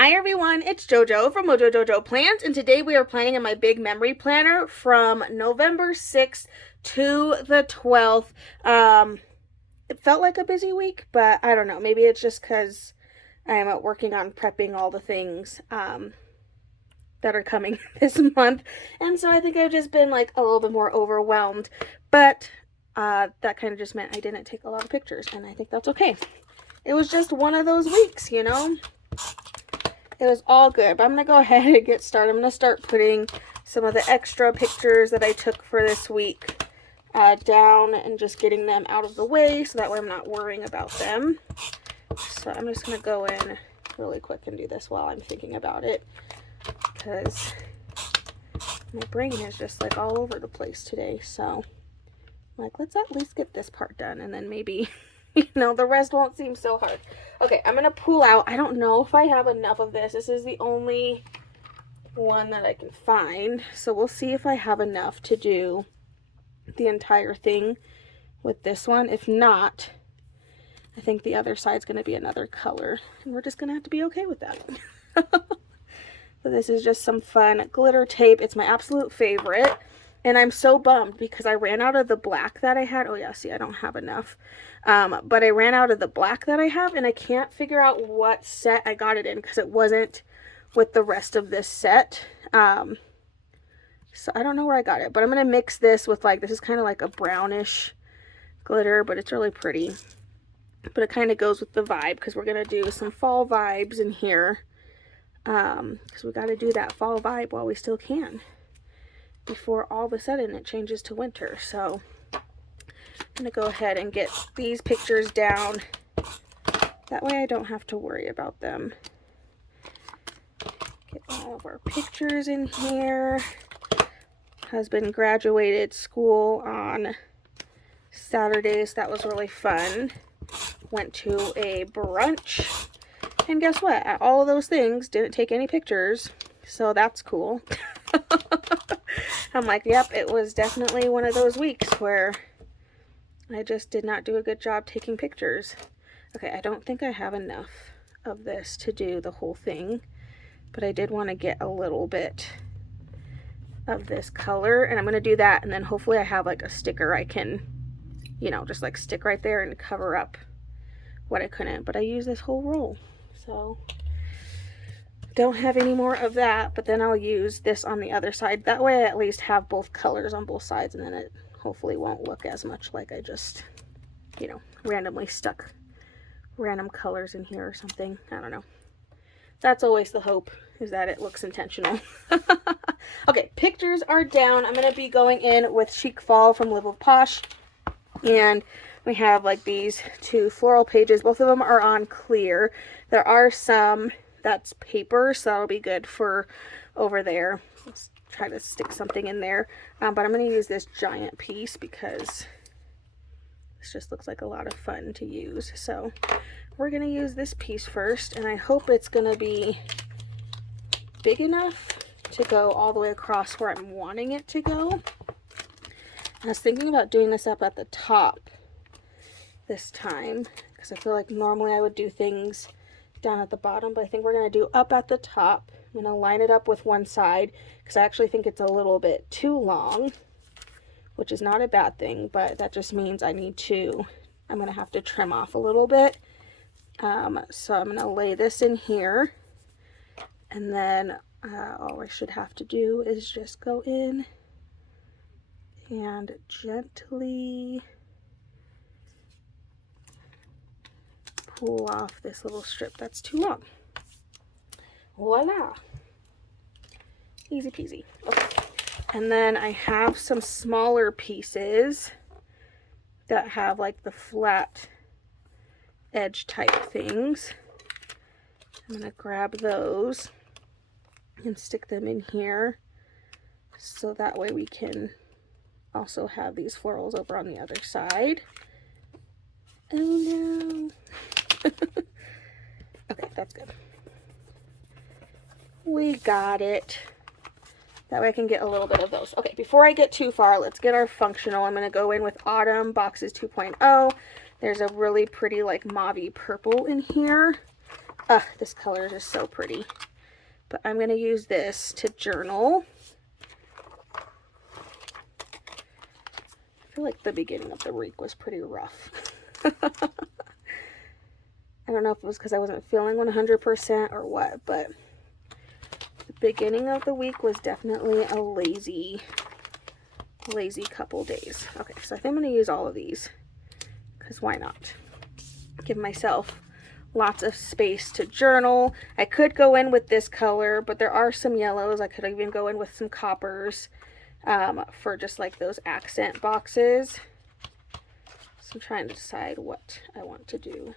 Hi everyone, it's JoJo from Mojo Jojo Plans, and today we are planning in my big memory planner from November 6th to the 12th. It felt like a busy week, but I don't know, maybe it's just because I'm working on prepping all the things that are coming this month, and so I think I've just been like a little bit more overwhelmed, but that kind of just meant I didn't take a lot of pictures, and I think that's okay. It was just one of those weeks, you know? It was all good, but I'm going to go ahead and get started. I'm going to start putting some of the extra pictures that I took for this week down and just getting them out of the way so that way I'm not worrying about them. So I'm just going to go in really quick and do this while I'm thinking about it because my brain is just like all over the place today. So I'm like, let's at least get this part done and then maybe, you know, the rest won't seem so hard. Okay, I'm going to pull out. I don't know if I have enough of this. This is the only one that I can find. So we'll see if I have enough to do the entire thing with this one. If not, I think the other side's going to be another color. And we're just going to have to be okay with that. So this is just some fun glitter tape. It's my absolute favorite. And I'm so bummed because I ran out of the black that I had. Oh yeah, see, I don't have enough. But I ran out of the black that I have, and I can't figure out what set I got it in because it wasn't with the rest of this set. So I don't know where I got it, but I'm going to mix this with like, this is kind of like a brownish glitter, but it's really pretty. But it kind of goes with the vibe because we're going to do some fall vibes in here. Because we got to do that fall vibe while we still can, before all of a sudden it changes to winter. So I'm going to go ahead and get these pictures down. That way I don't have to worry about them. Get all of our pictures in here. Husband graduated school on Saturday, so that was really fun. Went to a brunch. And guess what? At all of those things, didn't take any pictures. So that's cool. I'm like, yep, it was definitely one of those weeks where I just did not do a good job taking pictures. Okay, I don't think I have enough of this to do the whole thing, but I did want to get a little bit of this color, and I'm going to do that, and then hopefully I have like a sticker I can, you know, just like stick right there and cover up what I couldn't, but I used this whole roll, so don't have any more of that, but then I'll use this on the other side. That way I at least have both colors on both sides, and then it hopefully won't look as much like I just, you know, randomly stuck random colors in here or something. I don't know. That's always the hope, is that it looks intentional. Okay, pictures are down. I'm going to be going in with Chic Fall from Live with Posh, and we have like these two floral pages. Both of them are on clear. There are some that's paper, so that'll be good for over there. Let's try to stick something in there. But I'm going to use this giant piece because this just looks like a lot of fun to use. So we're going to use this piece first, and I hope it's going to be big enough to go all the way across where I'm wanting it to go. I was thinking about doing this up at the top this time because I feel like normally I would do things down at the bottom, but I think we're going to do up at the top. I'm going to line it up with one side because I actually think it's a little bit too long, which is not a bad thing, but that just means I'm going to have to trim off a little bit. So I'm going to lay this in here, and then all I should have to do is just go in and gently pull off this little strip that's too long. Voila! Easy peasy. Okay. And then I have some smaller pieces that have like the flat edge type things. I'm going to grab those and stick them in here so that way we can also have these florals over on the other side. Oh no. Okay, that's good. We got it. That way I can get a little bit of those. Okay, before I get too far, let's get our functional. I'm going to go in with Autumn Boxes 2.0. There's a really pretty like mauve-y purple in here. This color is just so pretty. But I'm going to use this to journal. I feel like the beginning of the week was pretty rough. I don't know if it was because I wasn't feeling 100% or what, but the beginning of the week was definitely a lazy couple days. Okay, so I think I'm going to use all of these because why not? Give myself lots of space to journal. I could go in with this color, but there are some yellows. I could even go in with some coppers for just like those accent boxes. So I'm trying to decide what I want to do.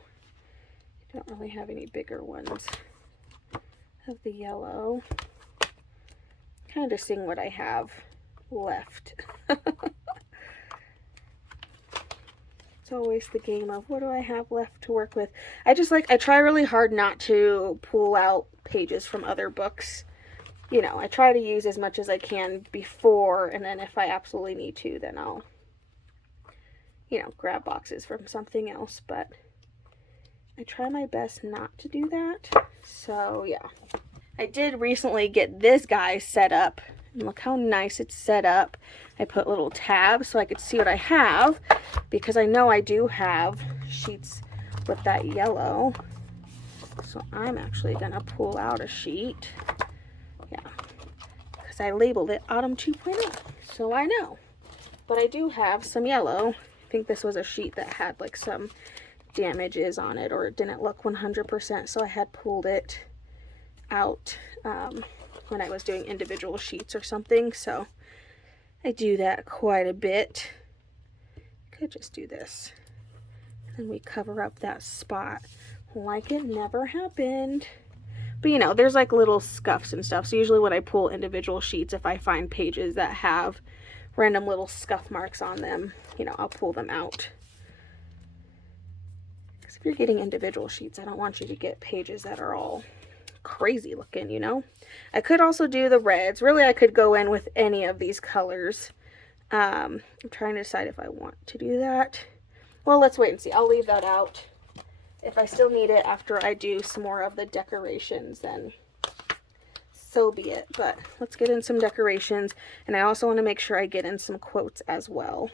I don't really have any bigger ones of the yellow. Kind of seeing what I have left. It's always the game of what do I have left to work with. I try really hard not to pull out pages from other books. You know, I try to use as much as I can before, and then if I absolutely need to, then I'll, you know, grab boxes from something else, but I try my best not to do that. So yeah, I did recently get this guy set up, and look how nice it's set up. I put little tabs so I could see what I have, because I know I do have sheets with that yellow. So I'm actually gonna pull out a sheet. Yeah, because I labeled it Autumn 2.0, so I know. But I do have some yellow. I think this was a sheet that had like some damages on it, or it didn't look 100%, so I had pulled it out when I was doing individual sheets or something. So I do that quite a bit. Could just do this, and we cover up that spot like it never happened. But you know, there's like little scuffs and stuff, so usually when I pull individual sheets, if I find pages that have random little scuff marks on them, you know, I'll pull them out. Because if you're getting individual sheets, I don't want you to get pages that are all crazy looking, you know. I could also do the reds. Really, I could go in with any of these colors. I'm trying to decide if I want to do that. Well, let's wait and see. I'll leave that out. If I still need it after I do some more of the decorations, then so be it. But let's get in some decorations, and I also want to make sure I get in some quotes as well.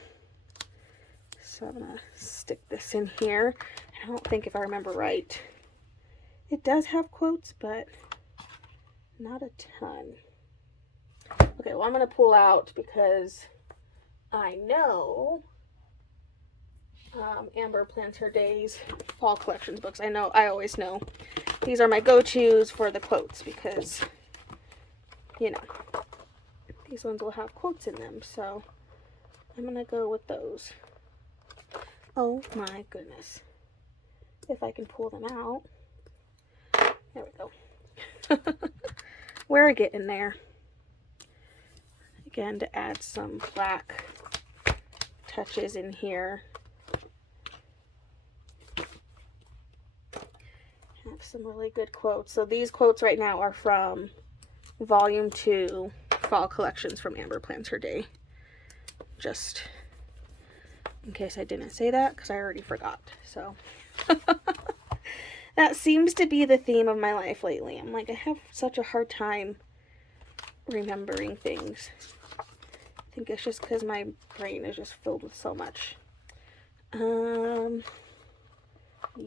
So I'm gonna stick this in here. I don't think, if I remember right, it does have quotes, but not a ton. Okay, well, I'm gonna pull out because I know Amber plans her days fall collections books. I always know these are my go-tos for the quotes, because you know these ones will have quotes in them, so I'm gonna go with those. Oh my goodness, if I can pull them out. There we go. We're getting there. Again, to add some black touches in here. Have some really good quotes. So these quotes right now are from Volume 2 Fall Collections from Amber Plans Her Day. Just in case I didn't say that, because I already forgot. So that seems to be the theme of my life lately. I'm like, I have such a hard time remembering things. I think it's just because my brain is just filled with so much.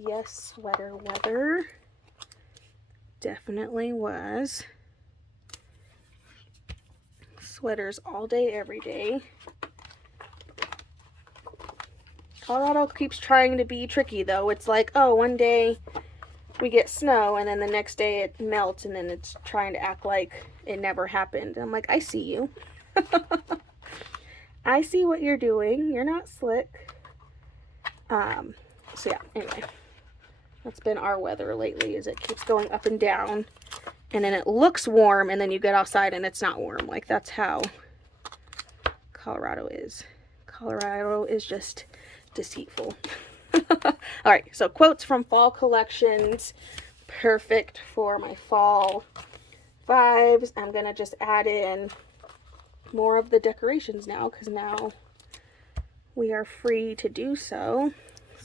Yes, sweater weather. Definitely was. Sweaters all day, every day. Colorado keeps trying to be tricky, though. It's like, oh, one day we get snow, and then the next day it melts, and then it's trying to act like it never happened. I'm like, I see you. I see what you're doing. You're not slick. So yeah, anyway. That's been our weather lately, is it keeps going up and down, and then it looks warm, and then you get outside and it's not warm. Like, that's how Colorado is. Colorado is just deceitful. All right, so quotes from fall collections. Perfect for my fall vibes. I'm gonna just add in more of the decorations now, because now we are free to do so.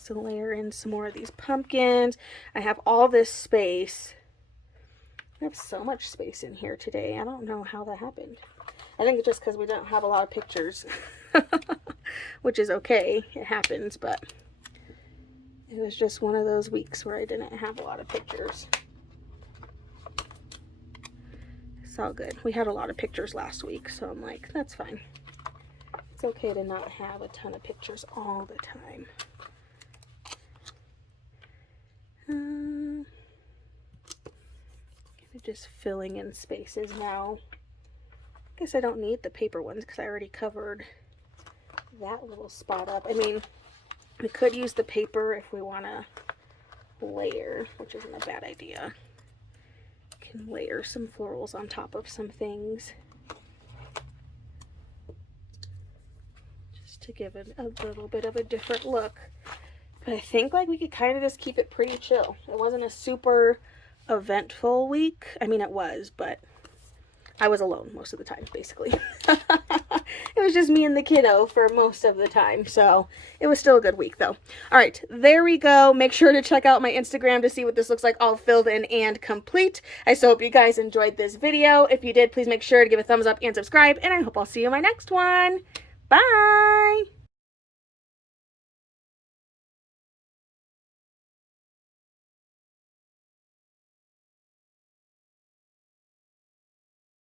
So layer in some more of these pumpkins. I have all this space. I have so much space in here today. I don't know how that happened. I think it's just because we don't have a lot of pictures, which is okay. It happens, but it was just one of those weeks where I didn't have a lot of pictures. It's all good. We had a lot of pictures last week, so I'm like, that's fine. It's okay to not have a ton of pictures all the time. Kind of just filling in spaces now. I guess I don't need the paper ones because I already covered that little spot up. I mean, we could use the paper if we want to layer, which isn't a bad idea. Can layer some florals on top of some things. Just to give it a little bit of a different look. But I think like we could kind of just keep it pretty chill. It wasn't a super eventful week. I mean, it was, but I was alone most of the time, basically. It was just me and the kiddo for most of the time, so it was still a good week, though. All right, there we go. Make sure to check out my Instagram to see what this looks like all filled in and complete. I so hope you guys enjoyed this video. If you did, please make sure to give a thumbs up and subscribe, and I hope I'll see you in my next one. Bye!